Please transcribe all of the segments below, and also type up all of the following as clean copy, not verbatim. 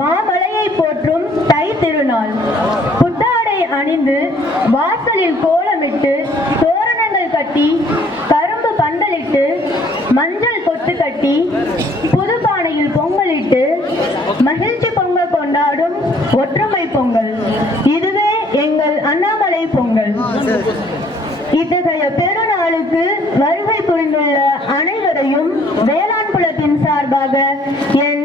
மாமலையை போற்றும் தை திருநாள். புத்தாடை அணிந்து வாசலில் கோலமிட்டு தோரணங்கள் கட்டி கரும்பு பந்தலிட்டு மஞ்சள் கொத்து கட்டி புதுப்பானையில் பொங்கலிட்டு மகிழ்ச்சி பொங்கல் கொண்டாடும் ஒற்றுமை பொங்கல். இதுவே எங்கள் அண்ணாமலை பொங்கல். இத்தகைய பெருநாளுக்கு வருகை புரிந்துள்ள அனைவரையும் வேளாண் குலத்தின் சார்பாக என்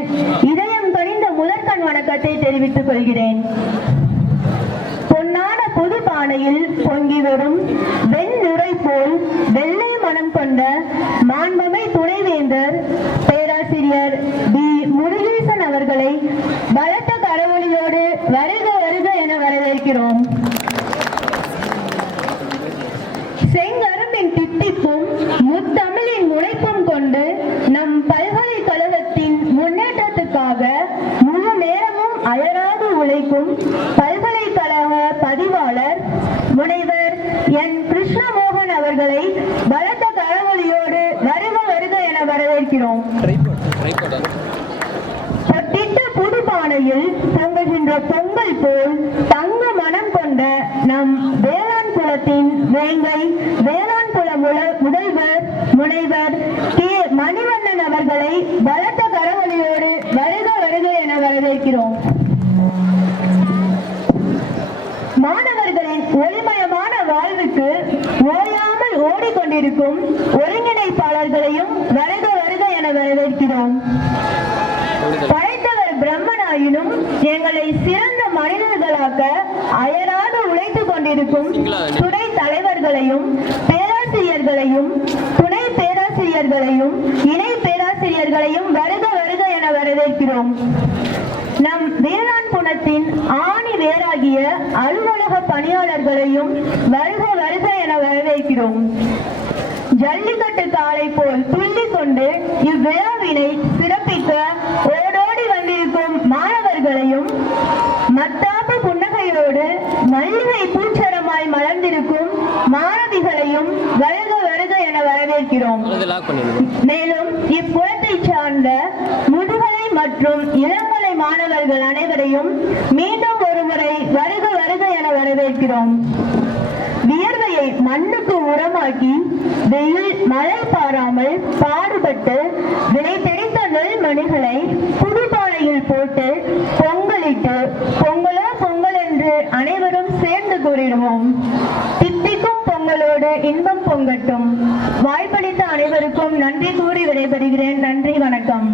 இதயம் கனிந்த முதற்கண் வணக்கத்தை தெரிவித்துக் கொள்கிறேன். பொன்னான புது பானையில் பொங்கி வரும் வெண்ணுரை போல் வெள்ளை மனம் கொண்ட மாண்புமை துணைவேந்தர் பேராசிரியர் பி. முருகேசன் அவர்களை பலத்த கரவொலியோடு வருக வருக என வரவேற்கிறோம். செங்கரும்பின் தித்திப்பும் முத்தமிழின் முனைப்பும் கொண்டு நம் பல்கலைக்கழகத்தின் முன்னேற்றத்துக்காக முழு நேரமும் அயராது உழைக்கும் பல்கலைக்கழக பதிவாளர் முனைவர் என். கிருஷ்ணமோகன் அவர்களை பலத்த கரவொலியோடு வருக வருக என வரவேற்கிறோம். பொட்டிட்ட புதுப்பானையில் பொங்குகின்ற பொங்கல் போல் தங்க மனம் கொண்ட நம் வேளாண் குலத்தின் வேங்கை வேளாண் குல முதல்வர் முனைவர் கே. மணிவண்ணன் அவர்களை பலத்த கரவொலியோடு வருக வருக என வரவேற்கிறோம். மாணவர்களின் ஒளிமயமான வாழ்வுக்கு ஓயாமல் ஓடிக்கொண்டிருக்கும் ஒருங்கிணைப்பாளர்களையும் வருக வருக என வரவேற்கிறோம். படைத்தவர் பிரம்மனாயினும் எங்களை சிறந்த மனிதர்களாக்க அயராது உழைத்துக் கொண்டிருக்கும் துணை தலைவர்களையும் பேராசிரியர்களையும் துணை பேராசிரியர்களையும் இணை பேராசிரியர்களையும் வருக வருக என வரவேற்கிறோம். நம் வேளாண் குலத்தின் ஆணி வேறாகிய அலுவலக பணியாளர்களையும் வருக வருக என வரவேற்கிறோம். ஜல்லிக்கட்டு காளை போல் துள்ளி கொண்டு இவ்விழாவினை சிறப்பிக்க ஓடோடி வந்திருக்கும் மாணவர்களையும் மத்தாப்பு புன்னகையோடு மல்லிகை பூச்சரமாய் மலர்ந்திருக்கும் மாணவிகளையும் வருக வருக என வரவேற்கிறோம். மேலும் இப்புலத்தை சார்ந்த முதுகலை மற்றும் இளங்கலை மாணவர்கள் அனைவரையும் மீண்டும் ஒருமுறை வருக வருக என வரவேற்கிறோம். வியர்வையை மண்ணுக்கு உரமாக்கி வெயில் மழை பாராமல் பாடுபட்டு வினை தெரிந்த நெல் மணிகளை புதுப்பானையில் போட்டு பொங்கலிட்டு பொங்கலோ பொங்கல் என்று அனைவரும் சேர்ந்து கூறிடுவோம். தித்திக்கும் பொங்கலோடு இன்பம் பொங்கட்டும். வாய்ப்பளித்த அனைவருக்கும் நன்றி கூறி விடைபெறுகிறேன். நன்றி, வணக்கம்.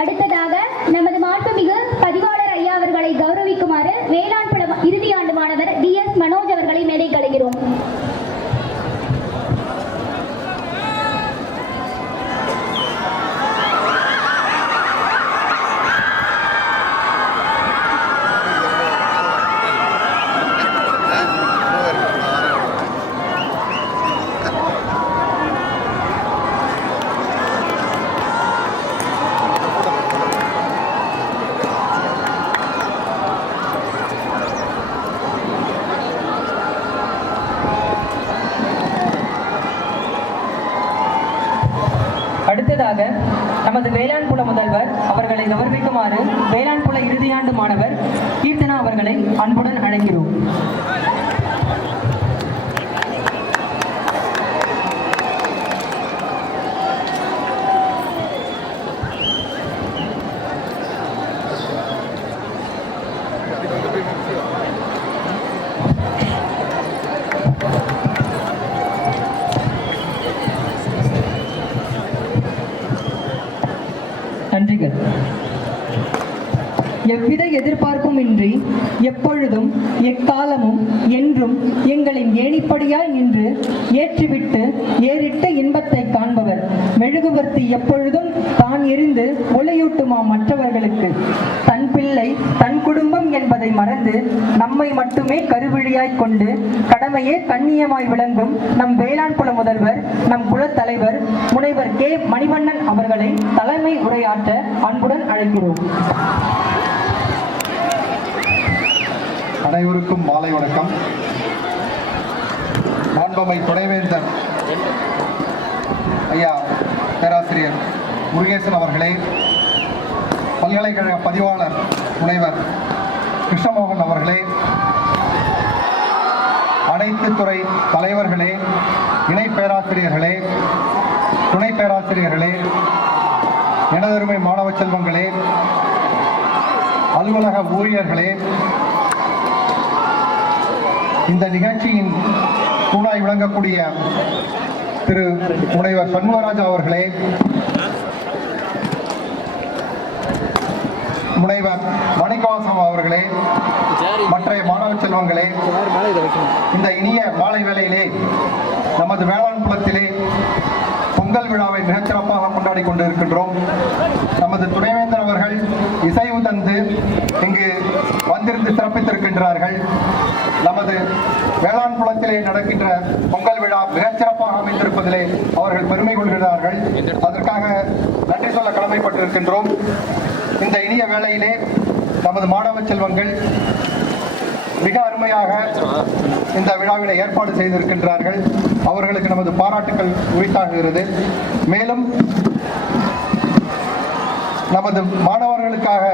அடுத்ததாக நமது மாண்புமிகு பதிவாளர் ஐயா அவர்களை கௌரவிக்குமாறு வேளாண் புல இறுதி ஆண்டு மாணவர் DS மனோஜ் அவர்களை மேடைக்கு அழைக்கிறோம். அடுத்ததாக நமது வேளாண் புல முதல்வர் அவர்களை கௌரவிக்குமாறு வேளாண் புல இறுதியாண்டு மாணவர் கீர்த்தனா அவர்களை அன்புடன் அழைக்கிறோம். நன்றிகள். எவ்வித எதிர்பார்ப்பும் இன்றி எப்பொழுதும் எக்காலமும் என்றும் எங்களின் ஏணிப்படியாய் நின்று ஏற்றிவிட்டு ஏறிட்ட இன்பத்தை காண்பவர். மெழுகுவர்த்தி எப்பொழுதும் தான் எரிந்து ஒளியூட்டுமா மற்றவர்களுக்கு. தன் பிள்ளை தன் குடும்பம் என்பதை மறந்து நம்மை மட்டுமே கருவிழியாய் கொண்டு கடமையே கண்ணியமாய் விளங்கும் நம் வேளாண் குல முதல்வர், நம் குலத் தலைவர் முனைவர் கே. மணிவண்ணன் அவர்களை தலைமை உரையாற்ற அன்புடன் அழைக்கிறோம். அனைவருக்கும் மாலை வணக்கம். மாண்புமை துணைவேந்தர் ஐயா பேராசிரியர் முருகேசன் அவர்களே, பல்கலைக்கழக பதிவாளர் முனைவர் கிருஷ்ணமோகன் அவர்களே, அனைத்து துறை தலைவர்களே, இணை பேராசிரியர்களே, துணை பேராசிரியர்களே, எனதருமை மாணவ செல்வங்களே, அலுவலக ஊழியர்களே, இந்த நிகழ்ச்சியின் தூணாய் விளங்கக்கூடிய திரு முனைவர் சண்முகராஜா அவர்களே, முனைவர் மணிக்கவாசம் அவர்களே, மற்ற மாணவ செல்வங்களே, இந்த இனிய மாலை வேளையிலே நமது வேளாண் குலத்திலே பொங்கல் விழாவை மிகச்சிறப்பாக கொண்டாடி கொண்டிருக்கின்றோம். நமது துணைவேந்தர் அவர்கள் இசைவு தந்து இங்கு வந்திருந்து சிறப்பித்திருக்கின்றார்கள். நமது வேளாண் குலத்திலே நடக்கின்ற பொங்கல் விழா மிகச்சிறப்பாக அமைந்திருப்பதிலே அவர்கள் பெருமை கொள்கிறார்கள். அதற்காக நன்றி சொல்ல கடமைப்பட்டிருக்கின்றோம். இந்த இனிய வேளையிலே நமது மாணவ செல்வங்கள் மிக அருமையாக இந்த விழாவினை ஏற்பாடு செய்திருக்கின்றார்கள். அவர்களுக்கு நமது பாராட்டுக்கள் உரித்தாகுகிறது. மேலும் நமது மாணவர்களுக்காக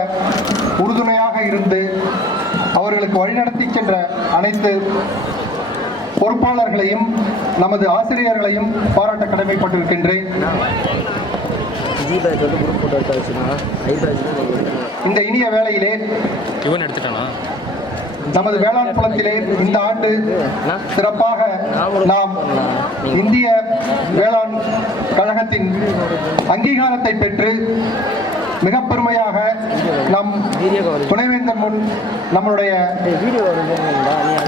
உறுதுணையாக இருந்து அவர்களுக்கு வழிநடத்தி சென்ற அனைத்து பொறுப்பாளர்களையும் நமது ஆசிரியர்களையும் பாராட்ட கடமைப்பட்டிருக்கின்றேன். இந்த இனிய வேளையிலே நமது வேளாண் குலத்திலே இந்த ஆண்டு சிறப்பாக நாம் இந்திய வேளாண் கழகத்தின் அங்கீகாரத்தை பெற்று மிக பெருமையாக நம் துணைவேந்தர் முன் நம்மளுடைய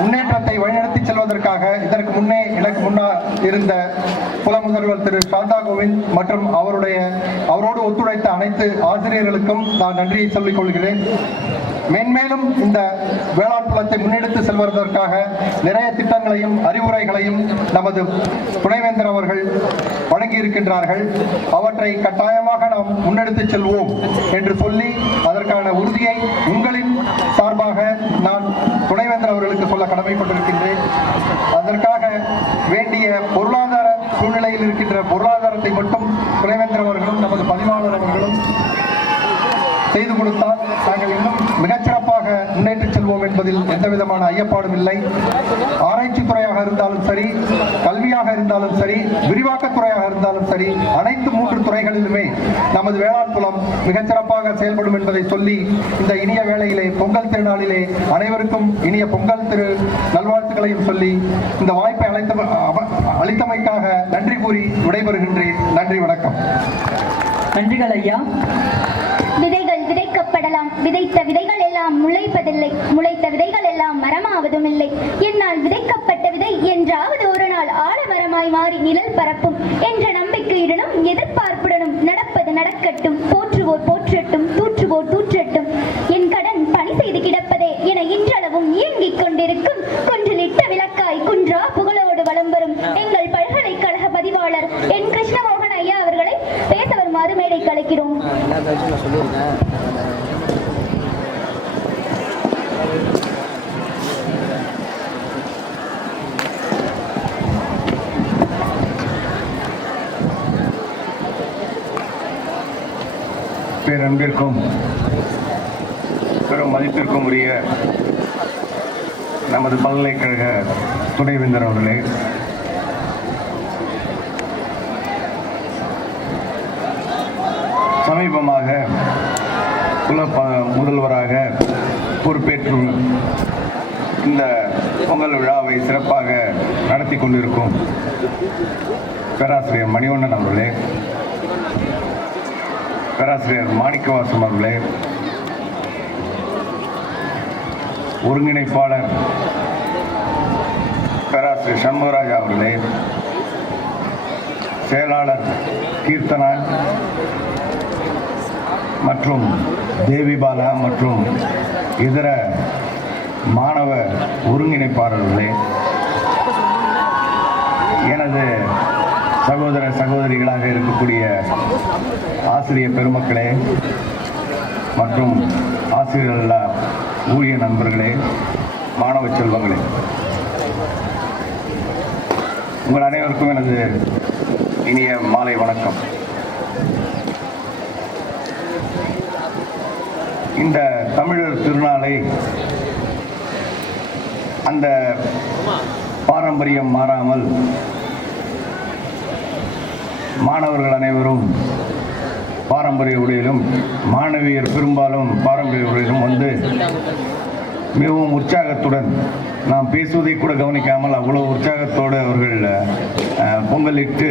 முன்னேற்றத்தை வழிநடத்தி செல்வதற்காக இதற்கு முன்னே எனக்கு முன்னால் இருந்த குல முதல்வர் திரு சாந்தா கோவிந்த் மற்றும் அவரோடு ஒத்துழைத்த அனைத்து ஆசிரியர்களுக்கும் நான் நன்றியை சொல்லிக் கொள்கிறேன். மேன்மேலும் இந்த வேளாண் குலத்தை முன்னெடுத்து செல்வதற்காக நிறைய திட்டங்களையும் அறிவுரைகளையும் நமது துணைவேந்தர் அவர்கள் வழங்கியிருக்கின்றார்கள். அவற்றை கட்டாயமாக நாம் முன்னெடுத்து செல்வோம் என்று சொல்லி அதற்கான உறுதியை உங்களின் சார்பாக நான் துணைவேந்தர் அவர்களுக்கு சொல்ல கடமைப்பட்டிருக்கின்றேன். அதற்காக வேண்டிய பொருளாதார சூழ்நிலையில் இருக்கின்ற பொருளாதாரத்தை மட்டும் துணைவேந்தர் அவர்களும் நமது பதிவாளர் அவர்களும் செய்து கொடுத்தால் நாங்கள் இன்னும் மிகச்சிறப்பாக முன்னேற்றி செல்வோம் என்பதில் எந்த விதமான ஐயப்பாடும் இல்லை. ஆராய்ச்சி துறையாக இருந்தாலும் சரி, கல்வியாக இருந்தாலும் சரி, விரிவாக்கத்துறையாக இருந்தாலும் சரி, அனைத்து 3 துறைகளிலுமே நமது வேளாண் குலம் மிகச்சிறப்பாக செயல்படும் என்பதை சொல்லி இந்த இனிய வேளையிலே பொங்கல் திருநாளிலே அனைவருக்கும் இனிய பொங்கல் திரு நல்வாழ்த்துக்களையும் சொல்லி இந்த வாய்ப்பை அளித்தமைக்காக நன்றி கூறி விடைபெறுகின்றேன். நன்றி, வணக்கம். நன்றிகள் ஐயா. விதைகள் விதைக்கப்படலாம், விதைத்த விதைகள் எல்லாம் முளைப்பதில்லை, முளைத்த விதைகள் எல்லாம் மரமாவதும் இல்லை. என்னால் விதைக்கப்பட்ட விதை என்றாவது ஒரு நாள் ஆலமரமாய் மாறி நிழல் பரப்பும் என்ற நம்பிக்கையுடனும் எதிர்பார்ப்புடனும் நடப்பது நடக்கட்டும், போற்றுவோர் போற்றட்டும், தூற்றுவோர் தூற்றட்டும். என் கடன் பணி செய்து கிடப்பதே என இன்றளவும் இயங்கிக் கொண்டிருக்கும் குன்றிலிட்ட விளக்காய் குன்றா புகழோடு வலம் வரும் எங்கள் பல்கலைக்கழக பதிவாளர் என் கிருஷ்ணமோகன் ஐயா அவர்களை பேச வருமாறு மேடைக்கு அழைக்கிறோம். பேரன்பிற்கும் பெரும் மதிப்பிற்கும் உரிய நமது பல்கலைக்கழக துணைவேந்தர் அவர்களே, சமீபமாக குல முதல்வராக பொறுப்பேற்று இந்த பொங்கல் விழாவை சிறப்பாக நடத்தி கொண்டிருக்கும் பேராசிரியர் மணிவண்ணன் அவர்களே, பேராசிரியர் மாணிக்கவாசம் அவர்களே, ஒருங்கிணைப்பாளர் பேராசிரியர் சண்முகராஜா அவர்களே, செயலாளர் கீர்த்தனா மற்றும் தேவிபாலா மற்றும் இதர மாணவ ஒருங்கிணைப்பாளர்களே, எனது சகோதர சகோதரிகளாக இருக்கக்கூடிய ஆசிரியர் பெருமக்களே மற்றும் ஆசிரியர்கள ஊழிய நண்பர்களே, மாணவ செல்வங்களே, உங்கள் அனைவருக்கும் எனது இனிய மாலை வணக்கம். இந்த தமிழர் திருநாளை அந்த பாரம்பரியம் மாறாமல் மாணவர்கள் அனைவரும் பாரம்பரிய உடையிலும், மாணவியர் பெரும்பாலும் பாரம்பரிய உடையிலும் வந்து மிகவும் உற்சாகத்துடன், நாம் பேசுவதை கூட கவனிக்காமல் அவ்வளவு உற்சாகத்தோடு அவர்கள் பொங்கலிட்டு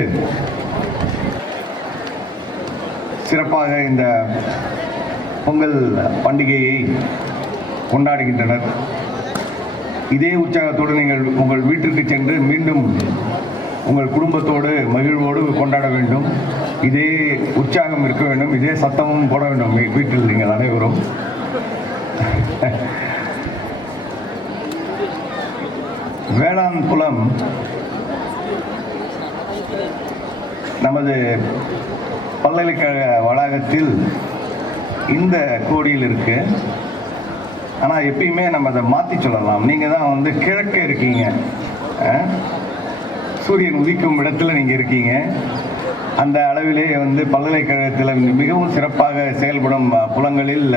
சிறப்பாக இந்த பொங்கல் பண்டிகையை கொண்டாடுகின்றனர். இதே உற்சாகத்தோடு நீங்கள் உங்கள் வீட்டிற்கு சென்று மீண்டும் உங்கள் குடும்பத்தோடு மகிழ்வோடு கொண்டாட வேண்டும். இதே உற்சாகம் இருக்க வேண்டும், இதே சத்தமும் போட வேண்டும் வீட்டில் நீங்கள் அனைவரும். வேளாண் புலம் நமது பல்கலைக்கழக வளாகத்தில் இந்த கோடியில் இருக்கு. ஆனால் எப்பயுமே நம்ம அதை மாற்றி சொல்லலாம். நீங்கள் தான் வந்து கிழக்கே இருக்கீங்க, சூரியன் உதிக்கும் இடத்துல நீங்கள் இருக்கீங்க. அந்த அளவிலே வந்து பல்கலைக்கழகத்தில் மிகவும் சிறப்பாக செயல்படும் புலங்களில்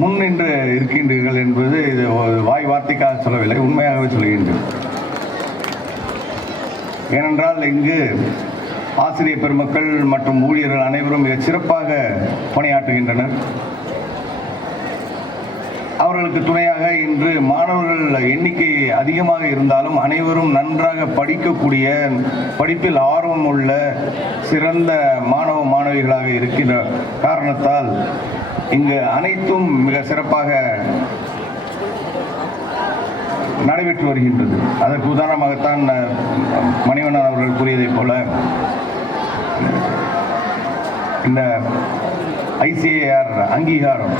முன்னின்று இருக்கின்றீர்கள் என்பது இது வாய் வார்த்தைக்காக சொல்லவில்லை, உண்மையாகவே சொல்கின்றேன். ஏனென்றால் இங்கு ஆசிரியர் பெருமக்கள் மற்றும் ஊழியர்கள் அனைவரும் மிக சிறப்பாக பணியாற்றுகின்றனர். அவர்களுக்கு துணையாக இன்று மாணவர்கள் எண்ணிக்கை அதிகமாக இருந்தாலும் அனைவரும் நன்றாக படிக்கக்கூடிய, படிப்பில் ஆர்வம் உள்ள சிறந்த மாணவ மாணவிகளாக இருக்கின்ற காரணத்தால் இங்கு அனைத்தும் மிக சிறப்பாக நடைபெற்று வருகின்றது. அதற்கு உதாரணமாகத்தான் மணிவண்ணன் அவர்கள் கூறியதைப் போல இந்த ICAR அங்கீகாரம்,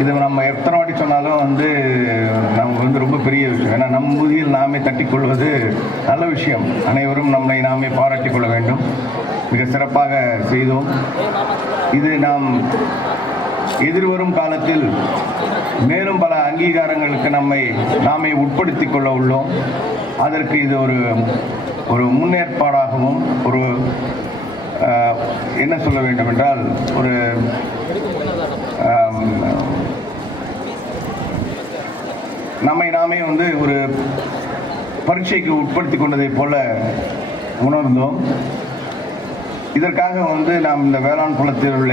இது நம்ம எத்தனை வாட்டி சொன்னாலும் வந்து நமக்கு வந்து ரொம்ப பெரிய விஷயம். ஏன்னா நம் முதியில் நாமே தட்டிக்கொள்வது நல்ல விஷயம். அனைவரும் நம்மை நாமே பாராட்டிக் கொள்ள வேண்டும். மிக சிறப்பாக செய்தோம். இது நாம் எதிர்வரும் காலத்தில் மேலும் பல அங்கீகாரங்களுக்கு நாமே உட்படுத்தி கொள்ள உள்ளோம். அதற்கு இது ஒரு முன்னேற்பாடாகவும் ஒரு என்ன சொல்ல வேண்டும் என்றால் ஒரு நாமே வந்து ஒரு பரீட்சைக்கு உட்படுத்தி கொண்டதை போல உணர்ந்தோம். இதற்காக வந்து நாம் இந்த வேளாண் புலத்தில் உள்ள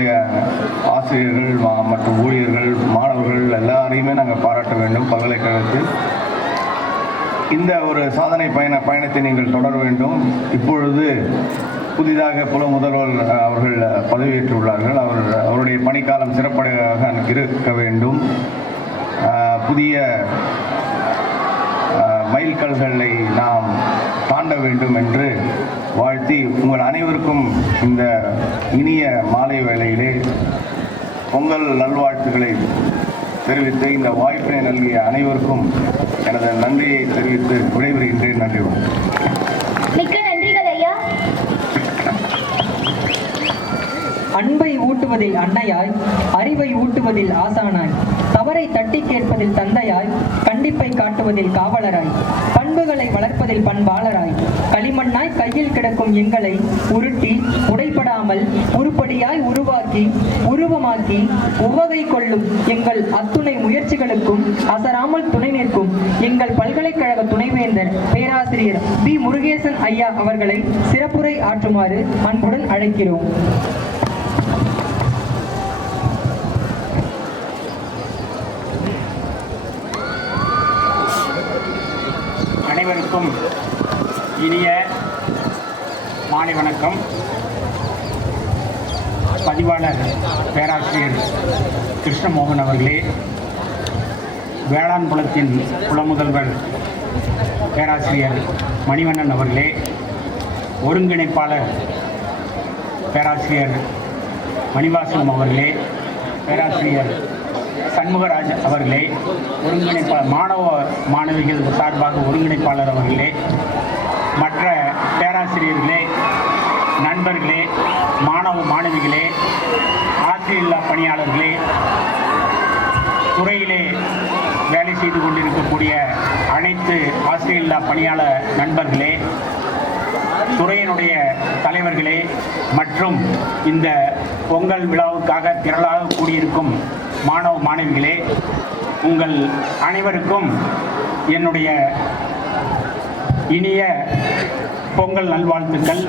ஆசிரியர்கள் மற்றும் ஊழியர்கள், மாணவர்கள் எல்லாரையுமே நாங்கள் பாராட்ட வேண்டும். பல்கலைக்கழகத்தில் இந்த ஒரு சாதனை பயணத்தை நீங்கள் தொடர வேண்டும். இப்பொழுது புதிதாக புல முதல்வர் அவர்கள் பதவியேற்றுள்ளார்கள். அவருடைய பணிக்காலம் சிறப்பாக இருக்க வேண்டும். புதிய மைல்கல்களை நாம் தாண்ட வேண்டும் என்று வாழ்த்தி உங்கள் அனைவருக்கும் இந்த இனிய மாலை வேளையிலே பொங்கல் நல்வாழ்த்துக்களை தெரிவித்து இந்த வாய்ப்பினை நல்கிய அனைவருக்கும் எனது நன்றியை தெரிவித்து விடைபெறுகின்றேன். நன்றி. மிக்க நன்றிகள் ஐயா. அன்பை ஊட்டுவதில் அன்னையாய், அறிவை ஊட்டுவதில் ஆசானாய், தவறை தட்டி கேட்பதில் தந்தையாய், கண்டிப்பை காட்டுவதில் காவலராய், பண்புகளை வளர்ப்பதில் பண்பாளராய், களிமண்ணாய் கையில் கிடக்கும் எங்களை உருட்டி உடைப்படாமல் உருப்படியாய் உருவாக்கி உருவமாக்கி உவகை கொள்ளும் எங்கள் அத்துணை முயற்சிகளுக்கும் அசராமல் துணை நிற்கும் எங்கள் பல்கலைக்கழக துணைவேந்தர் பேராசிரியர் பி. முருகேசன் ஐயா அவர்களை சிறப்புரை ஆற்றுமாறு அன்புடன் அழைக்கிறோம். அனைவருக்கும் இனிய மாலை வணக்கம். பதிவாளர் பேராசிரியர் கிருஷ்ணமோகன் அவர்களே, வேளாண் குலத்தின் குலமுதல்வர் பேராசிரியர் மணிவண்ணன் அவர்களே, ஒருங்கிணைப்பாளர் பேராசிரியர் மணிவாசகம் அவர்களே, பேராசிரியர் சண்முகராஜ் அவர்களே, ஒருங்கிணைப்பாளர் மாணவ மாணவிகள் சார்பாக ஒருங்கிணைப்பாளர் அவர்களே, மற்ற பேராசிரியர்களே, நண்பர்களே, மாணவ மாணவிகளே, ஆசிரியர் பணியாளர்களே, துறையிலே வேலை செய்து கொண்டிருக்கக்கூடிய அனைத்து ஆசிரியர் பணியாளர் நண்பர்களே, துறையினுடைய தலைவர்களே மற்றும் இந்த பொங்கல் விழாவுக்காக திரளாக கூடியிருக்கும் மாணவ மாணவிகளே, உங்கள் அனைவருக்கும் என்னுடைய இனிய பொங்கல் நல்வாழ்த்துக்கள்.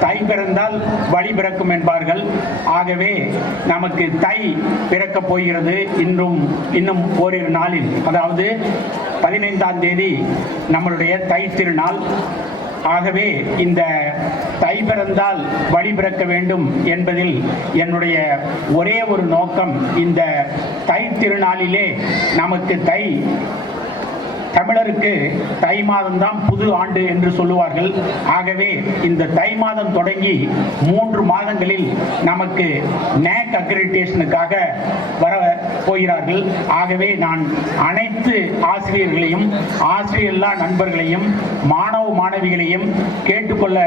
தை பிறந்தால் வழி பிறக்கும் என்பார்கள். ஆகவே நமக்கு தை பிறக்கப் போகிறது. இன்னும் ஓரிரு நாளில், அதாவது 15ஆம் தேதி நம்மளுடைய தை திருநாள். ஆகவே இந்த தை பிறந்தால் வழி பிறக்க வேண்டும் என்பதில் என்னுடைய ஒரே ஒரு நோக்கம், இந்த தை திருநாளிலே நமக்கு தமிழருக்கு தை மாதம்தான் புது ஆண்டு என்று சொல்லுவார்கள். ஆகவே இந்த தை மாதம் தொடங்கி 3 மாதங்களில் நமக்கு NAAC அக்ரிடிடேஷனுக்காக வர போகிறார்கள். ஆகவே நான் அனைத்து ஆசிரியர்களையும், ஆசிரியல்லா நண்பர்களையும், மாணவ மாணவிகளையும் கேட்டுக்கொள்ள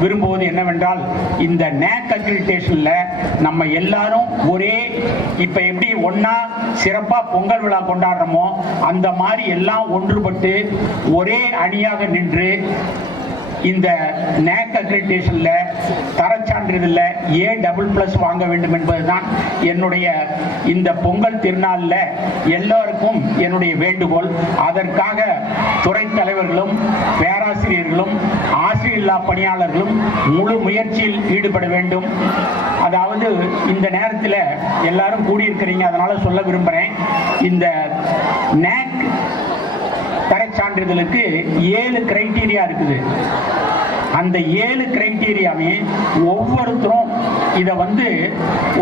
விரும்புவது என்னவென்றால், இந்த NAAC அக்ரிடிடேஷன்ல நம்ம எல்லாரும் ஒரே, இப்ப எப்படி ஒன்னா சிறப்பா பொங்கல் விழா கொண்டாடுறோமோ அந்த மாதிரி எல்லாம் ஒன்றுபட்டு ஒரே அணியாக நின்று இந்த NAAC அக்ரிடிடேஷன்ல தரச்சான்றிதழ்ல A++ வாங்க வேண்டும் என்பதுதான் என்னுடைய இந்த பொங்கல் திருநாள்ல எல்லாருக்கும் என்னுடைய வேண்டுகோள். அதற்காக துறை தலைவர்களும் பேராசிரியர்களும் ஆசிரியல்லா பணியாளர்களும் முழு முயற்சியில் ஈடுபட வேண்டும். அதாவது இந்த நேரத்தில் எல்லாரும் கூடியிருக்கிறீங்க, அதனால சொல்ல விரும்புகிறேன். இந்த NAAC தரச்சான்றிதழுக்கு 7 கிரைட்டீரியா இருக்குது. அந்த 7 கிரைட்டீரியாவே ஒவ்வொருத்தரும் இதை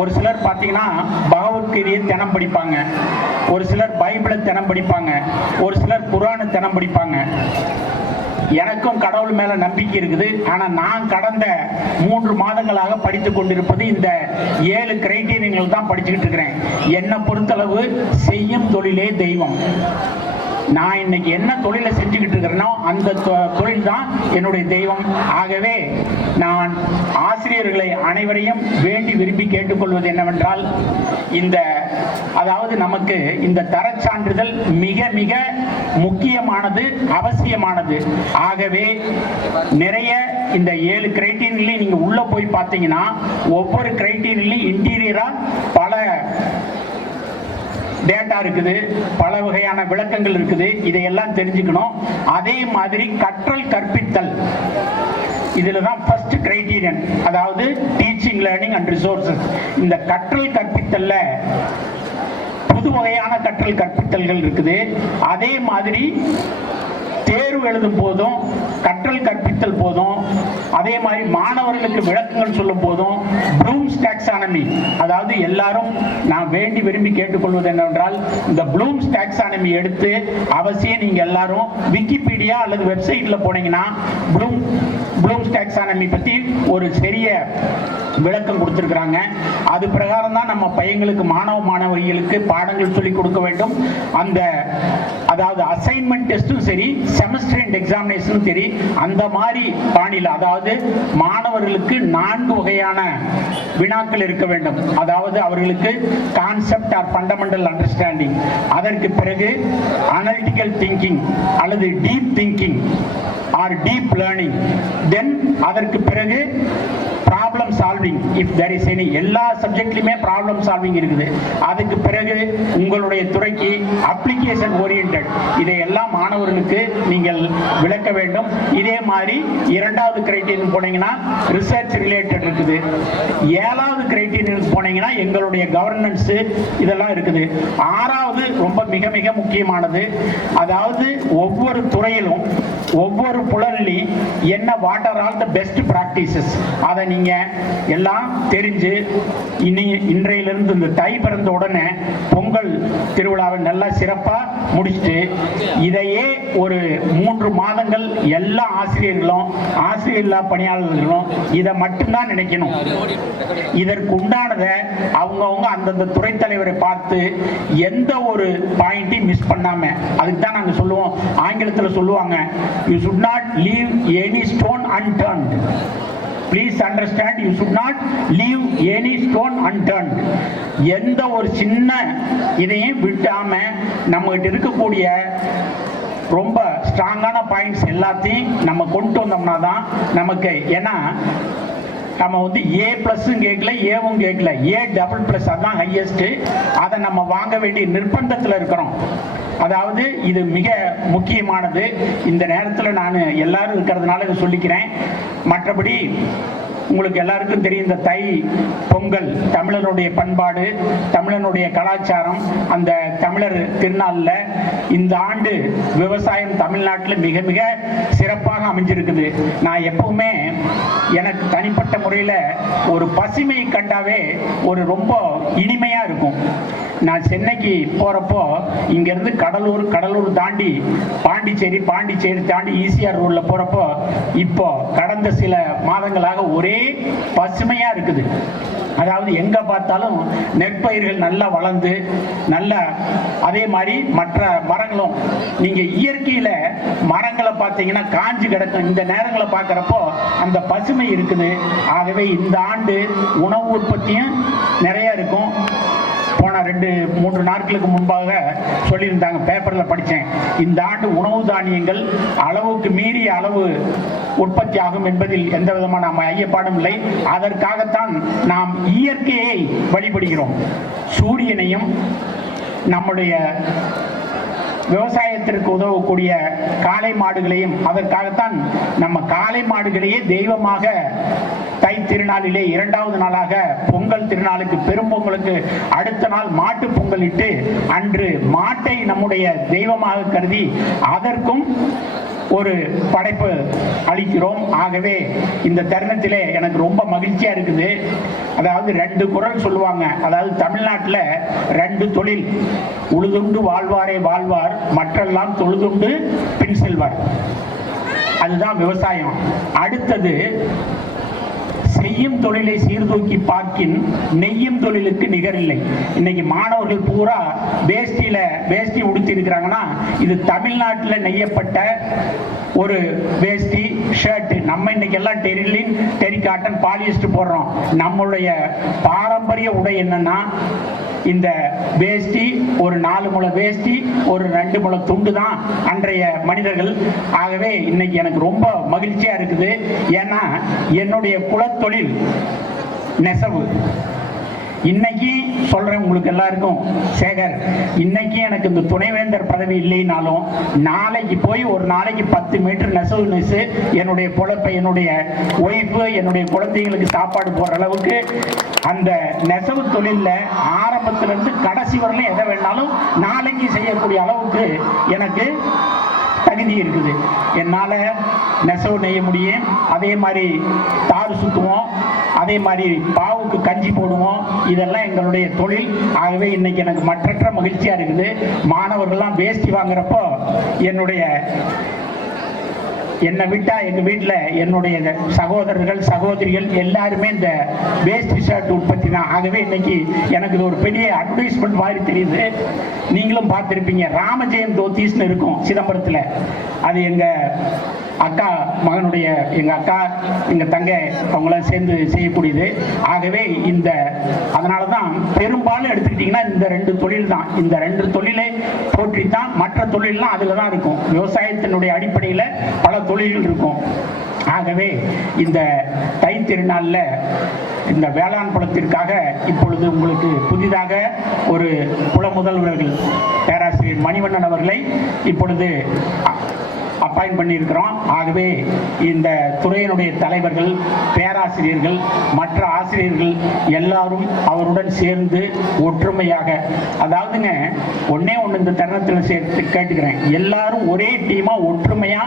ஒரு சிலர் பார்த்தீங்கன்னா பகவத்கீதையை தினம் படிப்பாங்க, ஒரு சிலர் பைபிளை தினம் படிப்பாங்க, ஒரு சிலர் குர்ஆனை தினம் படிப்பாங்க. எனக்கும் கடவுள் மேல நம்பிக்கை இருக்குது. ஆனா நான் கடந்த 3 மாதங்களாக படித்துக் கொண்டிருப்பது இந்த 7 கிரைட்டீரியங்கள் தான் படிச்சுக்கிட்டு இருக்கிறேன். என்னை பொறுத்தளவு செய்யும் தொழிலே தெய்வம். நான் இன்னைக்கு என்ன தொழிலை செஞ்சுக்கிட்டு இருக்கிறேனோ அந்த தொழில் தான் என்னுடைய தெய்வம். ஆகவே நான் ஆசிரியர்களை அனைவரையும் வேண்டி விரும்பி கேட்டுக்கொள்வது என்னவென்றால், அதாவது நமக்கு இந்த தரச்சான்றிதழ் மிக மிக முக்கியமானது, அவசியமானது. ஆகவே நிறைய இந்த 7 கிரைட்டீரியன்லையும் நீங்க உள்ள போய் பார்த்தீங்கன்னா ஒவ்வொரு கிரைட்டீரியன்லையும் இன்டீரியரா பல டேட்டா இருக்குது, பல வகையான விளக்கங்கள் இருக்குது. இதையெல்லாம் தெரிஞ்சுக்கணும். அதே மாதிரி கற்றல் கற்பித்தல், இதுல தான் ஃபர்ஸ்ட் கிரைட்டீரியன், அதாவது டீச்சிங் லேர்னிங் அண்ட் ரிசோர்சஸ். இந்த கற்றல் கற்பித்தல்ல புது வகையான கற்றல் கற்பித்தல்கள் இருக்குது. அதே மாதிரி தேர்வு எழுதும் போதும் கற்றல் கற்பித்தல் போதும், அதே மாதிரி மாணவர்களுக்கு விளக்கங்கள் சொல்லும் போதும் ப்ளூம்ஸ் டாக்ஸானமி, அதாவது எல்லாரும் நான் வேண்டி விரும்பி கேட்டுக்கொள்வது என்னவென்றால், இந்த ப்ளூம்ஸ் டாக்ஸானமி எடுத்து அவசியம் நீங்க எல்லாரும் விக்கிபீடியா அல்லது வெப்சைட்ல போனீங்கன்னா ப்ளூம்ஸ் டாக்ஸானமி பத்தி ஒரு பெரிய விளக்கம் கொடுத்திருக்கிறாங்க. அது பிரகாரம் தான் நம்ம பையங்களுக்கு, மாணவ மாணவிகளுக்கு பாடங்கள் சொல்லிக் கொடுக்க வேண்டும். அதாவது அசைன்மெண்ட் டெஸ்டும் சரி, செமஸ்டர் அண்ட் எக்ஸாமினேஷனும் சரி, அந்த மாதிரி பாணியில், அதாவது மாணவர்களுக்கு 4 வகையான வினாக்கள் இருக்க வேண்டும். அதாவது அவர்களுக்கு கான்செப்ட் ஆர் ஃபண்டமெண்டல் அண்டர்ஸ்டாண்டிங், அதற்கு பிறகு அனலிட்டிக்கல் திங்கிங் அல்லது deep thinking or deep learning, then அதற்கு பிறகு problem solving, if there is any. எல்லா சப்ஜெக்ட்லையுமே ப்ராப்ளம் சால்விங் இருக்குது. அதுக்கு பிறகு உங்களுடைய துறைக்கு அப்ளிகேஷன் ஓரியன்டட், இதையெல்லாம் மாணவர்களுக்கு நீங்கள் விளக்க வேண்டும். இதே மாதிரி 2வது கிரைட்டீரியன் போனீங்கன்னா ரிசர்ச் ரிலேட்டட் இருக்குது. 7வது கிரைட்டீரியன் போனீங்கன்னா எங்களுடைய கவர்னன்ஸ் இதெல்லாம் இருக்குது. 6வது ரொம்ப மிக மிக முக்கியமானது, அதாவது ஒவ்வொரு துறையிலும் ஒவ்வொரு புலனிலும் என்ன what are all the best practices, அதை நீங்கள் எல்லாம் தெரிஞ்சு இன்றையிலிருந்து இந்த தை பிறந்த உடனே பொங்கல் திருவிழாவை நல்லா சிறப்பாக முடிச்சுட்டு இதையே ஒரு 3 மாதங்கள் எல்லா ஆசிரியர்களும் ஆசிரியர் இல்லா பணியாளர்களும் இதை மட்டும்தான் நினைக்கணும். இதற்கு உண்டானதை அவங்கவுங்க அந்தந்த துறை தலைவரை பார்த்து எந்த ஒரு பாயிண்ட்டையும் மிஸ் பண்ணாம, அதுக்கு தான் நாங்கள் சொல்லுவோம், ஆங்கிலத்தில் சொல்லுவாங்க, you should not leave any stone unturned. Please understand, you should not leave any stone unturned. எந்த ஒரு சின்ன இதையும் விட்டாம நம்மகிட்ட இருக்கக்கூடிய ரொம்ப ஸ்ட்ராங்கான பாயிண்ட்ஸ் எல்லாத்தையும் நம்ம கொண்டு வந்தோம்னா தான் நமக்கு, ஏன்னா நம்ம வந்து A ப்ளஸும் கேட்கல ஏவும் கேட்கல, A++ அதுதான் ஹையஸ்ட். அதை நம்ம வாங்க வேண்டிய நிர்பந்தத்தில் இருக்கிறோம். அதாவது இது மிக முக்கியமானது. இந்த நேரத்தில் நான் எல்லாரும் இருக்கிறதுனால இதை சொல்லிக்கிறேன். மற்றபடி உங்களுக்கு எல்லாருக்கும் தெரியும், இந்த தை பொங்கல் தமிழனுடைய பண்பாடு, தமிழனுடைய கலாச்சாரம். அந்த தமிழர் திருநாளில் இந்த ஆண்டு விவசாயம் தமிழ்நாட்டில் மிக மிக சிறப்பாக அமைஞ்சிருக்குது. நான் எப்பவுமே எனக்கு தனிப்பட்ட முறையில் ஒரு பசுமை கண்டாவே ஒரு ரொம்ப இனிமையாக இருக்கும். நான் சென்னைக்கு போகிறப்போ இங்கேருந்து கடலூர் தாண்டி பாண்டிச்சேரி தாண்டி ஈசிஆர் ரோடில் போகிறப்போ இப்போ கடந்த சில மாதங்களாக ஒரே பசுமையாக இருக்குது. அதாவது எங்கே பார்த்தாலும் நெற்பயிர்கள் நல்லா வளர்ந்து நல்லா, அதே மாதிரி மற்ற மரங்களும், நீங்கள் இயற்கையில் மரங்களை பார்த்தீங்கன்னா காஞ்சி கிடக்கும். இந்த நேரங்களை பார்க்குறப்போ அந்த பசுமை இருக்குது. ஆகவே இந்த ஆண்டு உணவு உற்பத்தியும் நிறைய இருக்கும். போன 2-3 நாட்களுக்கு முன்பாக சொல்லியிருந்தாங்க, பேப்பரில் படித்தேன், இந்த ஆண்டு உணவு தானியங்கள் அளவுக்கு மீறிய அளவு உற்பத்தி ஆகும் என்பதில் எந்த விதமான ஐயப்பாடும் இல்லை. அதற்காகத்தான் நாம் இயற்கையை வழிபடுகிறோம். சூரியனையும் நம்முடைய விவசாயத்திற்கு உதவக்கூடிய காளை மாடுகளையும், அதற்காகத்தான் நம்ம காளை மாடுகளையே தெய்வமாக தை திருநாளிலே 2வது நாளாக பொங்கல் திருநாளுக்கு, பெரும்பொங்கலுக்கு அடுத்த நாள் மாட்டு பொங்கல் இட்டு அன்று மாட்டை நம்முடைய தெய்வமாக கருதி அதற்கும் ஒரு படைப்பு அளிக்கிறோம். ஆகவே இந்த தருணத்திலே எனக்கு ரொம்ப மகிழ்ச்சியா இருக்குது. அதாவது 2 குறள் சொல்லுவாங்க. அதாவது தமிழ்நாட்டில் 2 தொழில், உழுதுண்டு வாழ்வாரே வாழ்வார், மற்றெல்லாம் தொழுதுண்டு பின் செல்வார். அதுதான் விவசாயம். அடுத்தது, செய்யும் தொழிலை சீர்தூக்கி பார்க்கின் நெய்யும் தொழிலுக்கு நிகரில்லை. இன்னைக்கு மாணவர்கள் பூரா வேஷ்டி உடுத்தி இருக்கிறாங்கன்னா இது தமிழ்நாட்டில் நெய்யப்பட்ட ஒரு வேஷ்டி ஷர்ட். நம்ம இன்னைக்கு எல்லாம் டெரி காட்டன் பாலிஸ்டர் போடுறோம். நம்மளுடைய பாரம்பரிய உடை என்னன்னா இந்த வேஷ்டி, ஒரு 4 முழ வேஷ்டி, ஒரு 2 முழ துண்டு தான் அன்றைய மனிதர்கள். ஆகவே இன்னைக்கு எனக்கு ரொம்ப மகிழ்ச்சியா இருக்குது. ஏன்னா என்னுடைய குலத்தொழில் நெசவு. இன்னைக்கு சொல்றேன் உங்களுக்கு எல்லாருக்கும், சேகர், இன்னைக்கு எனக்கு இந்த துணைவேந்தர் பதவி இல்லைனாலும் நாளைக்கு போய் ஒரு நாளைக்கு 10 மீட்டர் நெசவு நெசு என்னுடைய பொழப்பை, என்னுடைய ஒய்ஃபு, என்னுடைய குழந்தைகளுக்கு சாப்பாடு போடுற அளவுக்கு அந்த நெசவு தொழிலில் ஆரம்பத்திலிருந்து கடைசி வரலையும் எதை வேணாலும் நாளைக்கு செய்யக்கூடிய அளவுக்கு எனக்கு தகுதி இருக்குது. என்னால் நெசவு நெய்ய முடியும். அதே மாதிரி தாறு சுற்றுவோம், அதே மாதிரி பாவுக்கு கஞ்சி போடுவோம். இதெல்லாம் எங்களுடைய தொழில். ஆகவே இன்னைக்கு எனக்கு மற்றற்ற மகிழ்ச்சியா இருக்குது. மாணவர்கள்லாம் வேஷ்டி வாங்குறப்போ என்னை விட்டா எங்க வீட்டில் என்னுடைய சகோதரர்கள் சகோதரிகள் எல்லாருமே இந்த வேஷ்டி ஷர்ட் உற்பத்தி தான். ஆகவே இன்னைக்கு எனக்கு இது ஒரு பெரிய அட்வர்டைஸ்மெண்ட் மாதிரி தெரியுது. நீங்களும் பார்த்துருப்பீங்க, ராமஜெயம் தோத்தீஸ்னு இருக்கும் சிதம்பரத்தில். அது எங்க அக்கா மகனுடைய, எங்க அக்கா எங்க தங்கை அவங்களாம் சேர்ந்து செய்யக்கூடியது. ஆகவே அதனால தான் பெரும்பாலும் எடுத்துக்கிட்டிங்கன்னா இந்த 2 தொழில் தான். இந்த 2 தொழிலை போற்றி தான் மற்ற தொழில்லாம் அதில் தான் இருக்கும். விவசாயத்தினுடைய அடிப்படையில் பல தொழில்கள் இருக்கும். ஆகவே இந்த தை திருநாளில் இந்த வேளாண் புலத்திற்காக இப்பொழுது உங்களுக்கு புதிதாக ஒரு புல முதல்வர்கள் பேராசிரியர் மணிவண்ணன் அவர்களை இப்பொழுது அப்பாயின்ட் பண்ணியிருக்கிறோம். ஆகவே இந்த துறையினுடைய தலைவர்கள், பேராசிரியர்கள், மற்ற ஆசிரியர்கள் எல்லாரும் அவருடன் சேர்ந்து ஒற்றுமையாக, அதாவதுங்க ஒன்னே ஒன்று இந்த தருணத்தில் சேர்த்து கேட்டுக்கிறேன், எல்லாரும் ஒரே டீமா ஒற்றுமையா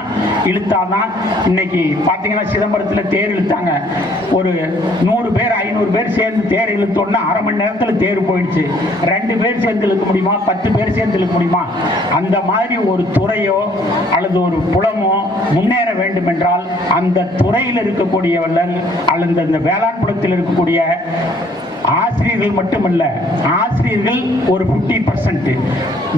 இழுத்தாதான். இன்னைக்கு பார்த்தீங்கன்னா சிதம்பரத்தில் தேர் இழுத்தாங்க, ஒரு 100 பேர் 500 பேர் சேர்ந்து தேர் இழுத்தோன்னா அரை மணி நேரத்தில் தேர் போயிடுச்சு. 2 பேர் சேர்ந்து இழுக்க முடியுமா? 10 பேர் சேர்ந்து இழுக்க முடியுமா? அந்த மாதிரி ஒரு துறையோ அல்லது ஒரு புலமோ முன்னேற வேண்டும் என்றால் அந்த துறையில் இருக்கக்கூடியவர்கள் அல்லது இந்த வேளாண் புலத்தில் இருக்கக்கூடிய ஆசிரியர்கள் மட்டுமல்ல, ஆசிரியர்கள் ஒரு 50%,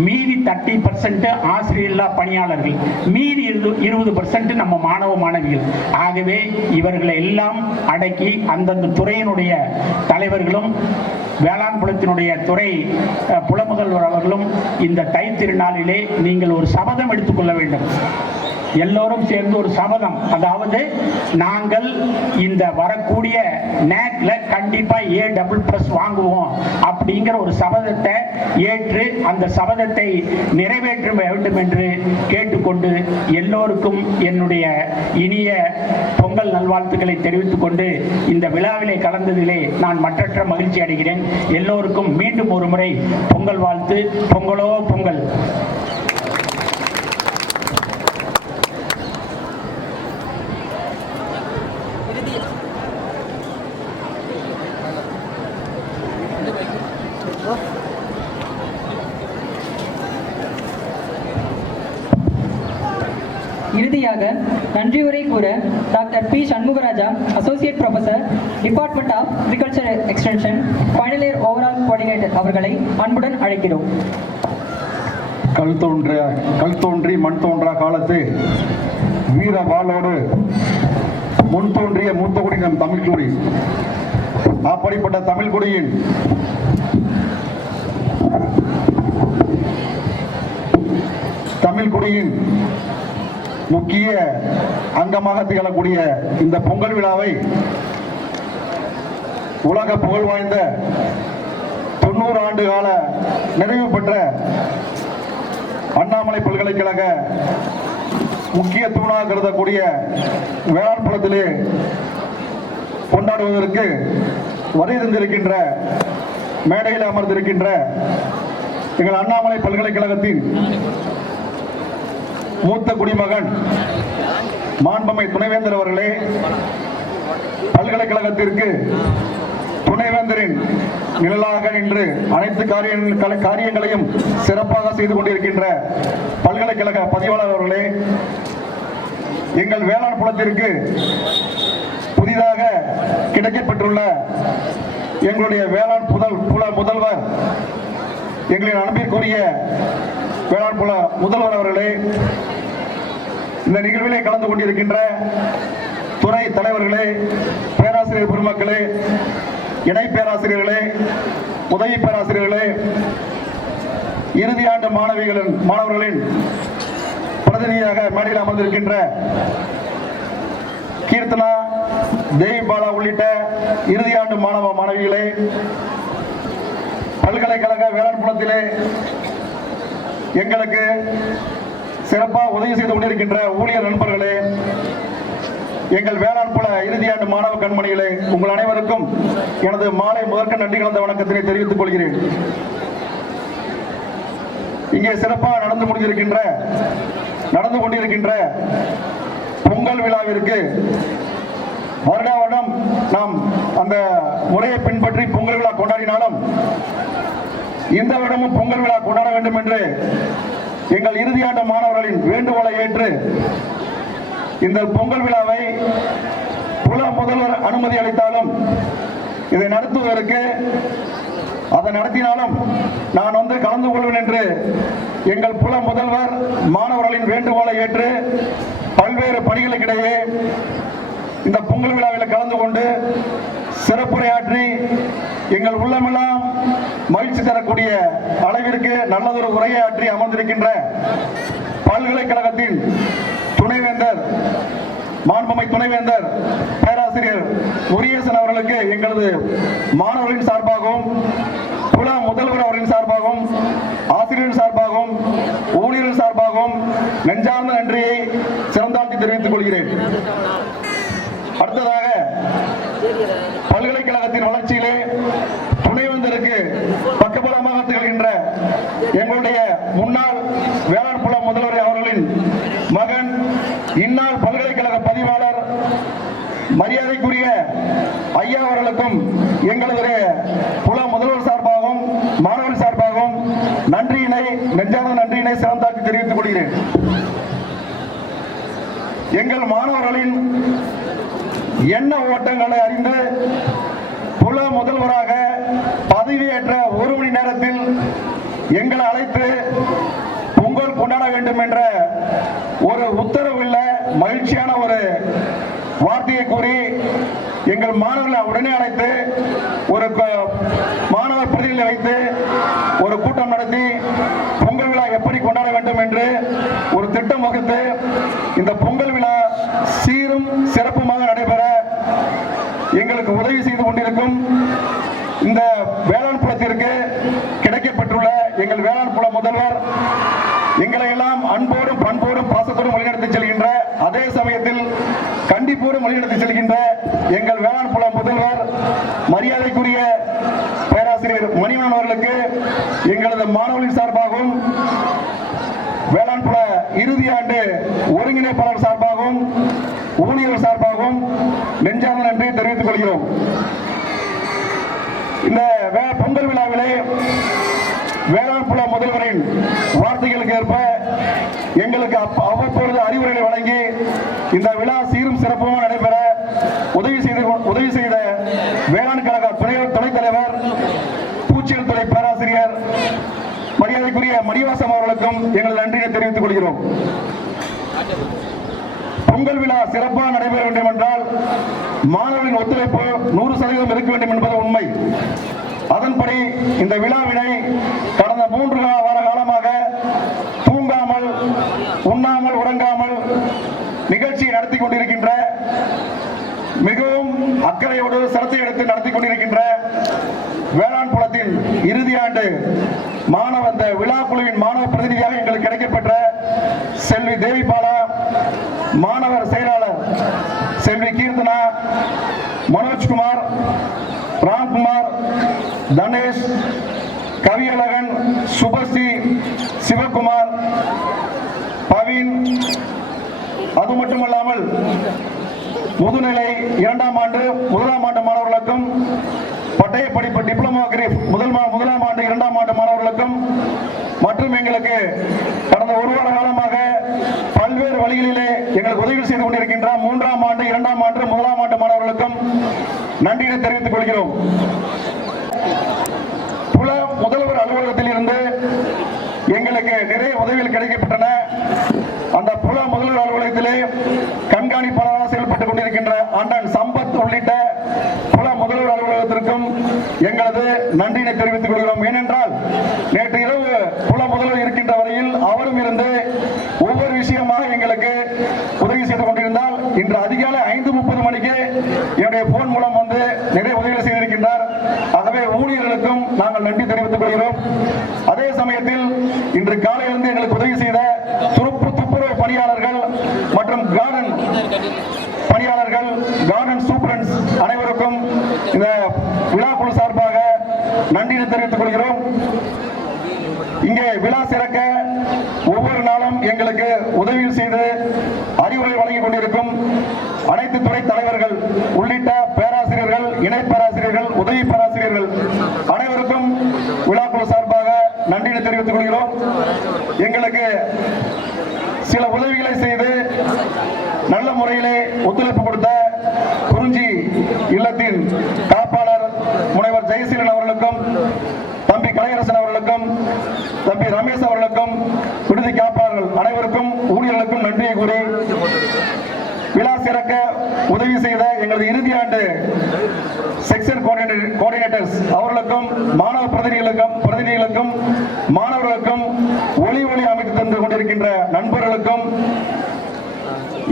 மீதி 30% ஆசிரியர் இல்லா பணியாளர்கள், மீதி 20% நம்ம மாணவ மாணவிகள். ஆகவே இவர்களை எல்லாம் அடக்கி அந்தந்த துறையினுடைய தலைவர்களும் வேளாண் புலத்தினுடைய துறை புலமுதல்வர் அவர்களும் இந்த தை திருநாளிலே நீங்கள் ஒரு சபதம் எடுத்துக்கொள்ள வேண்டும். எல்லோரும் சேர்ந்து ஒரு சபதம், அதாவது நாங்கள் இந்த வரக்கூடிய நேக்ல கண்டிப்பா A++ வாங்குவோம் அப்படிங்கிற ஒரு சபதத்தை ஏற்று அந்த சபதத்தை நிறைவேற்ற வேண்டும் என்று கேட்டுக்கொண்டு எல்லோருக்கும் என்னுடைய இனிய பொங்கல் நல்வாழ்த்துக்களை தெரிவித்துக் கொண்டு இந்த விழாவிலே கலந்ததிலே நான் மற்றற்ற மகிழ்ச்சி அடைகிறேன். எல்லோருக்கும் மீண்டும் ஒரு முறை பொங்கல் வாழ்த்து. பொங்கலோ பொங்கல். இறுதியாக நன்றி உரை கூற doctor P Shanmugaraja, associate professor, department of agriculture extension, final year overall coordinator அவர்களை அன்புடன் அழைக்கிறோம். கல் தோன்றி மண் தோன்றா காலத்து வீர வாளோடு முன் தோன்றிய மூத்த குடி நம் தமிழ் குடி. அப்படிப்பட்ட தமிழ் குடியின் முக்கிய அங்கமாக திகழக்கூடிய இந்த பொங்கல் விழாவை உலக புகழ் வாய்ந்த 90 ஆண்டு கால நிறைவு பெற்ற அண்ணாமலை பல்கலைக்கழக முக்கிய தூணாக கருதக்கூடிய வேளாண் புலத்திலே கொண்டாடுவதற்கு வருகை தந்திருக்கின்ற, மேடையில் அமர்ந்திருக்கின்ற எங்கள் அண்ணாமலை பல்கலைக்கழகத்தின் மூத்த குடிமகன் மாண்புமை துணைவேந்தர் அவர்களே, பல்கலைக்கழகத்திற்கு துணைவேந்தரின் நிழலாக நின்று அனைத்து காரியங்களையும் சிறப்பாக செய்து கொண்டிருக்கின்ற பல்கலைக்கழக பதிவாளர் அவர்களே, எங்கள் வேளாண் புலத்திற்கு புதிதாக கிடைக்கப்பெற்றுள்ள எங்களுடைய வேளாண் புல முதல்வர், எங்களின் அன்பிற்குரிய வேளாண் புல முதல்வர் அவர்களே, இந்த நிகழ்விலே கலந்து கொண்டிருக்கின்ற துறை தலைவர்களே, பேராசிரியர் பெருமக்களே, இணை பேராசிரியர்களே, உதவி பேராசிரியர்களே, இறுதி ஆண்டு மாணவர்களின் பிரதிநிதியாக மேடையில் அமர்ந்திருக்கின்ற கீர்த்தனா, தேவிபாலா உள்ளிட்ட இறுதி ஆண்டு மாணவ மாணவிகளே, பல்கலைக்கழக வேளாண் புலத்திலே எங்களுக்கு சிறப்பாக உதவி செய்து கொண்டிருக்கின்ற ஊழியர் நண்பர்களே, எங்கள் வேளாண் புல இறுதியாண்டு மாணவ கண்மணிகளே, உங்கள் அனைவருக்கும் எனது மாலை முதற்க நன்றி கலந்த வணக்கத்தினை தெரிவித்துக் கொள்கிறேன். இங்கே சிறப்பாக நடந்து கொண்டிருக்கின்ற பொங்கல் விழாவிற்கு வருடா வருடம் நாம் அந்த முறையை பின்பற்றி பொங்கல் விழா கொண்டாடினாலும் இந்த வருடமும் பொங்கல் விழா கொண்டாட வேண்டும் என்று எங்கள் இறுதியாண்டு மாணவர்களின் வேண்டுகோளை ஏற்று இந்த பொங்கல் விழாவை புல முதல்வர் அனுமதி அளித்தாலும் இதை நடத்துவதற்கு, அதை நடத்தினாலும் நான் வந்து கலந்து கொள்வேன் என்று எங்கள் புல முதல்வர் மாணவர்களின் வேண்டுகோளை ஏற்று பல்வேறு பணிகளுக்கிடையே இந்த பொங்கல் விழாவில் கலந்து கொண்டு சிறப்புரையாற்றி எங்கள் உள்ளமெல்லாம் மகிழ்ச்சி தரக்கூடிய அளவிற்கு நல்லதொரு உரையாற்றி அமர்ந்திருக்கின்ற பல்கலைக்கழகத்தின் துணைவேந்தர், மாண்புமை துணைவேந்தர் பேராசிரியர் முருகேசன் அவர்களுக்கு எங்களது மாணவர்களின் சார்பாகவும் புல முதல்வர் அவர்களின் சார்பாகவும் ஆசிரியர்கள் சார்பாகவும் ஊழியர்கள் சார்பாகவும் நெஞ்சார்ந்த நன்றியை சிறந்தாழ்த்தி தெரிவித்துக் கொள்கிறேன். அடுத்ததாக பல்கலைக்கழகத்தின் வளர்ச்சியிலே துணைவேந்தருக்கு பக்கபலமாக திகழ்கின்ற எங்களுடைய முன்னாள் வேளாண் புல முதல்வர் அவர்களின் மகன், இந்நாள் பல்கலைக்கழக பதிவாளர் மரியாதைக்குரிய ஐயா அவர்களுக்கும் எங்களது புல முதல்வர் சார்பாகவும் மாணவர் சார்பாகவும் நெஞ்சார்ந்த நன்றியினை சிறந்தாக்கி தெரிவித்துக் கொள்கிறேன். எங்கள் மாணவர்களின் எண்ண ஓட்டங்களை அறிந்து புல முதல்வராக பதவியேற்ற ஒரு மணி நேரத்தில் எங்களை அழைத்து பொங்கல் கொண்டாட வேண்டும் என்ற ஒரு உத்தரவுள்ள மகிழ்ச்சியான ஒரு வார்த்தையை கூறி எங்கள் மாணவர்களை உடனே அழைத்து ஒரு மாணவர் பிரதிநிதிகளை வைத்து ஒரு கூட்டம் நடத்தி பொங்கல் விழா எப்படி கொண்டாட வேண்டும் என்று ஒரு திட்டம் வகுத்து இந்த பொங்கல் விழா சீரும் சிறப்புமாக நடைபெற எங்களுக்கு உதவி செய்து கொண்டிருக்கும் இந்த வேளாண் புலத்திற்கு கிடைக்கப்பட்டுள்ள எங்கள் வேளாண் புல முதல்வர் எங்களை எல்லாம் அன்போடும் பண்போடும் பாசத்தோடும் வழிநடத்தி செல்கின்ற, அதே சமயத்தில் கண்டிப்போடும் வழிநடத்தி செல்கின்ற எங்கள் வேளாண் புல முதல்வர் மரியாதைக்குரிய பேராசிரியர் மணிவண்ணன் அவர்களுக்கு எங்களது மாணவர்களின் சார்பாகவும் வேளாண் புல இறுதி ஆண்டு ஒருங்கிணைப்பாளர் சார்பாகவும் ஊழியர்கள் சார்பாகவும் நெஞ்சார்ந்த நன்றி தெரிவித்துக் கொள்கிறோம். இந்த பொங்கல் விழாவிலே வேளாண் புல முதல்வரின் வார்த்தைகளுக்கு ஏற்ப எங்களுக்கு அவ்வப்பொழுது அறிவுரைகளை வழங்கி இந்த விழா சீரும் சிறப்புமாக நடைபெற உதவி செய்த வேளாண் கழக துணைத் தலைவர், பூச்சியல் துறை பேராசிரியர் மரியாதைக்குரிய மணிவாசம் அவர்களுக்கும் எங்கள் நன்றியை தெரிவித்துக் கொள்கிறோம். பொங்கல் விழா சிறப்பாக நடைபெற வேண்டும் என்றால் மாணவர்களின் ஒத்துழைப்பு 100% இருக்க வேண்டும் என்பது உண்மை. அதன்படி இந்த விழாவினை கடந்த 3 வார காலமாக தூங்காமல் உண்ணாமல் உறங்காமல் நிகழ்ச்சியை நடத்தி கொண்டிருக்கின்ற, மிகவும் அக்கறையோடு சிரத்தை எடுத்து நடத்தி கொண்டிருக்கின்ற வேளாண் புலத்தின் இறுதி ஆண்டு இந்த விழா குழுவின் மாணவ பிரதிநிதியாக எங்களுக்கு கிடைக்கப்பெற்ற செல்வி தேவிபாலா, மாணவர் செயலாளர் செல்வி கீர்த்தனா, மனோஜ்குமார், ராம்குமார், தனேஷ், கவியழகன், சுபஸ்ரீ, சிவகுமார், பவீன், அது மட்டுமல்லாமல் முதுநிலை 2ஆம் ஆண்டு 1ஆம் ஆண்டு மாணவர்களுக்கும், பட்டய படிப்பு டிப்ளமோ கிரேட் 1ஆம் ஆண்டு 2ஆம் ஆண்டு மாணவர்களுக்கும் மற்றும் எங்களுக்கு கடந்த 1 வார காலமாக பல்வேறு வழிகளிலே எங்களுக்கு உதவி செய்து கொண்டிருக்கின்ற 3ஆம் ஆண்டு 2ஆம் ஆண்டு 1ஆம் ஆண்டு மாணவர்களுக்கும் நன்றியை தெரிவித்துக் கொள்கிறோம். புல முதல்வர் அலுவலகத்தில் இருந்து எங்களுக்கு நிறைய உதவிகள் கிடைக்கப்பட்டன. அந்த புல முதல்வர் அலுவலகத்திலே கண்காணிப்பாளராக செயல்பட்டுக் கொண்டிருக்கின்ற அண்ணன் சம்பத் உள்ளிட்ட புல முதல்வர் அலுவலகத்திற்கும் எங்களது நன்றியை தெரிவித்துக் கொள்கிறோம். ஏனென்றால் நேற்று இரவு புல முதல்வர் இருக்கின்ற வரையில் அவரும் இருந்து ஒவ்வொரு விஷயமாக எங்களுக்கு உதவி செய்து கொண்டிருந்தால், இன்று அதிகாலை 5:30 மணிக்கு என்னுடைய போன் மூலம் வந்து நிறைய உதவிகள் செய்திருக்கின்றார். ஆகவே ஊழியர்களுக்கும் நாங்கள் நன்றி தெரிவித்துக் கொள்கிறோம். அதே சமயத்தில் இன்று காலையிலிருந்து எங்களுக்கு உதவி செய்த துப்புரவு பணியாளர்கள் மற்றும் கார்டன் பணியாளர்கள், கார்டன் சூப்பரண்ட்ஸ் அனைவருக்கும் இந்த விழா குழு சார்பாக நன்றியை தெரிவித்துக் கொள்கிறோம். இங்கே விழா சிறக்க ஒவ்வொரு நாளும் எங்களுக்கு உதவிகள் செய்து அறிவுரை வழங்கிக் கொண்டிருக்கும் அனைத்து துறை தலைவர்கள் உள்ளிட்ட பேராசிரியர்கள், இணை பேராசிரியர்கள், உதவி பேராசிரியர்கள் அனைவருக்கும் விழாக்குழு சார்பாக நன்றியை தெரிவித்துக் கொள்கிறோம். எங்களுக்கு சில உதவிகளை செய்து நல்ல முறையிலே ஒத்துழைப்பு கொடுத்த குறிஞ்சி இல்லத்தின் காப்பாளர் முனைவர் ஜெயசீலன் அவர்களுக்கும், தம்பி கலையரசன் அவர்களுக்கும், தம்பி ரமேஷ் அவர்களுக்கும், விடுதி காப்பாளர்கள் அனைவருக்கும் ஊழியர்களுக்கும் நன்றியை கூறி, விழா சிறக்க உதவி செய்த எங்களது இறுதி ஆண்டு செக்ஷன் கோஆர்டினேட்டர்ஸ் அவர்களுக்கும், மாணவ பிரதிநிதிகளுக்கும் மாணவர்களுக்கும், ஒளி அமைத்து தந்து கொண்டிருக்கின்ற நண்பர்களுக்கும்,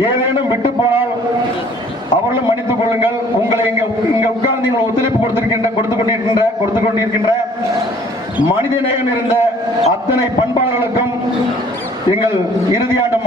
ஏதேனும் விட்டு போனால் அவர்களும் மன்னித்துக் கொள்ளுங்கள். உங்களை இங்க உட்கார்ந்து தொடர்ந்து நீங்கள் ஒத்துழைப்பு கொடுத்து கொண்டிருக்கின்ற மனிதநேயம் இருந்த அத்தனை பண்பாளர்களுக்கும் எங்கள் இறுதியாண்டு